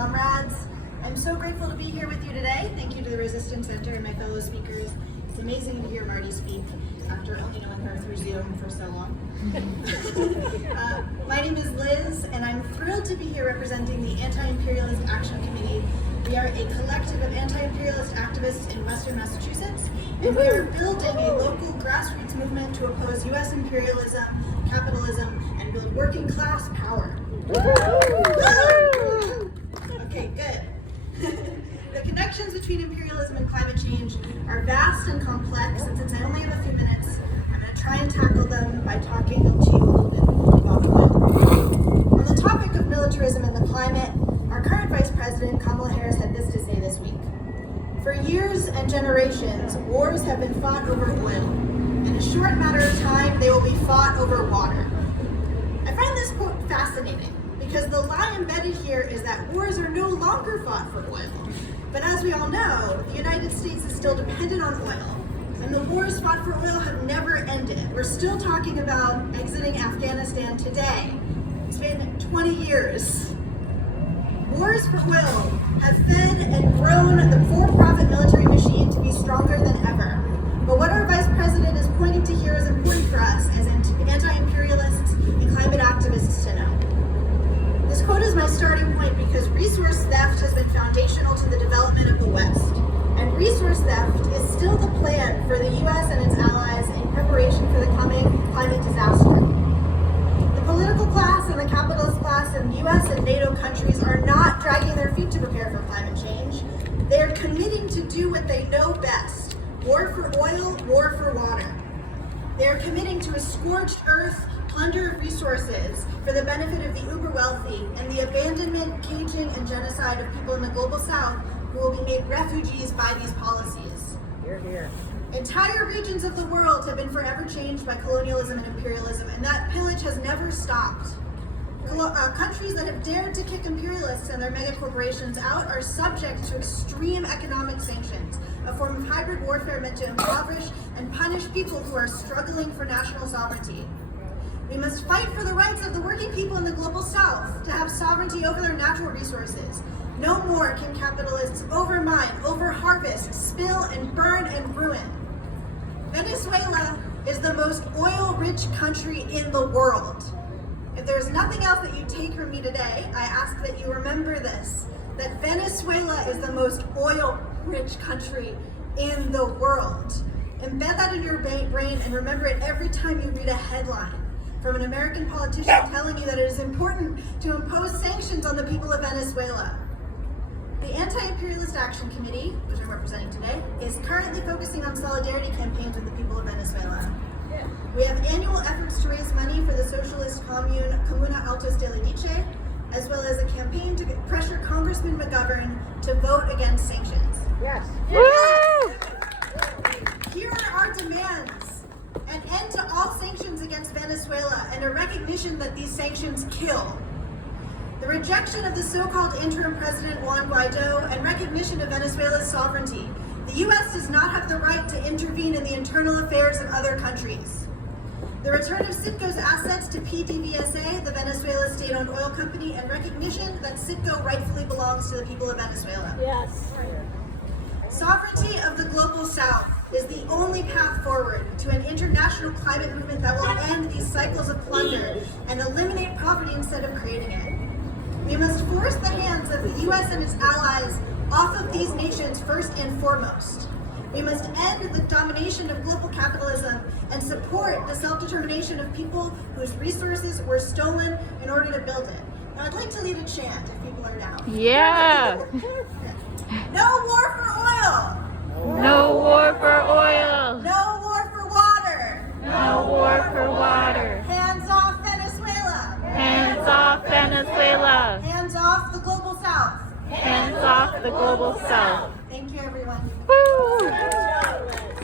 comrades. I'm so grateful to be here with you today. Thank you to the Resistance Center and my fellow speakers. It's amazing to hear Marty speak after only knowing her through Zoom for so long. My name is Liz, and I'm thrilled to be here representing the Anti-Imperialist Action Committee. We are a collective of anti-imperialist activists in Western Massachusetts, and we are building a local grassroots movement to oppose U.S. imperialism, capitalism, and build working class power. Okay, good. The connections between imperialism and climate change are vast and complex, and since I only have a few minutes, I'm going to try and tackle them by talking to you a little bit about oil. On the topic of militarism and the climate, our current Vice President, Kamala Harris, had this to say this week. For years and generations, wars have been fought over oil. In a short matter of time, they will be fought over water. I find this quote fascinating because the lie embedded here is that wars are no longer fought for oil. But as we all know, the United States is still dependent on oil, and the wars fought for oil have never ended. We're still talking about exiting Afghanistan today. It's been 20 years. Wars for oil have fed and grown the for-profit military machine to be stronger than ever. But what our Vice President is pointing to here is important for us as anti-imperialists and climate activists to know. This quote is my starting point because resource theft has been foundational to the development of the West. And resource theft is still the plan for the U.S. and its allies in preparation for the coming climate disaster. The political class and the capitalist class in U.S. and NATO countries are not dragging their feet to prepare for climate change. They are committing to do what they know best: war for oil, war for water. They are committing to a scorched earth, plunder of resources for the benefit of the uber wealthy, and the abandonment, caging, and genocide of people in the global south who will be made refugees by these policies. Hear, hear. Entire regions of the world have been forever changed by colonialism and imperialism, and that pillage has never stopped. Countries that have dared to kick imperialists and their mega corporations out are subject to extreme economic sanctions, a form of hybrid warfare meant to impoverish and punish people who are struggling for national sovereignty. We must fight for the rights of the working people in the global south to have sovereignty over their natural resources. No more can capitalists overmine, overharvest, spill, and burn and ruin. Venezuela is the most oil-rich country in the world. If there's nothing else that you take from me today, I ask that you remember this, that Venezuela is the most oil-rich country in the world. Embed that in your brain and remember it every time you read a headline from an American politician telling you that it is important to impose sanctions on the people of Venezuela. The Anti-Imperialist Action Committee, which I'm representing today, is currently focusing on solidarity campaigns with the people of Venezuela. We have annual efforts to raise money for the socialist commune Comuna Altos de Lidice, as well as a campaign to pressure Congressman McGovern to vote against sanctions. Yes. Woo! Here are our demands: an end to all sanctions against Venezuela and a recognition that these sanctions kill. The rejection of the so-called interim president Juan Guaido and recognition of Venezuela's sovereignty. The U.S. does not have the right to intervene in the internal affairs of other countries. The return of Citgo's assets to PDVSA, the Venezuela state-owned oil company, and recognition that Citgo rightfully belongs to the people of Venezuela. Yes. Sovereignty of the global south is the only path forward to an international climate movement that will end these cycles of plunder and eliminate poverty instead of creating it. We must force the hands of the U.S. and its allies off of these nations first and foremost. We must end the domination of global capitalism and support the self-determination of people whose resources were stolen in order to build it. Now I'd like to lead a chant if people are down. Yeah. No war for oil! No war for oil. No war for water! No war for water. Hands off Venezuela! Hands off Venezuela. Hands off the global south! Hands off the global south.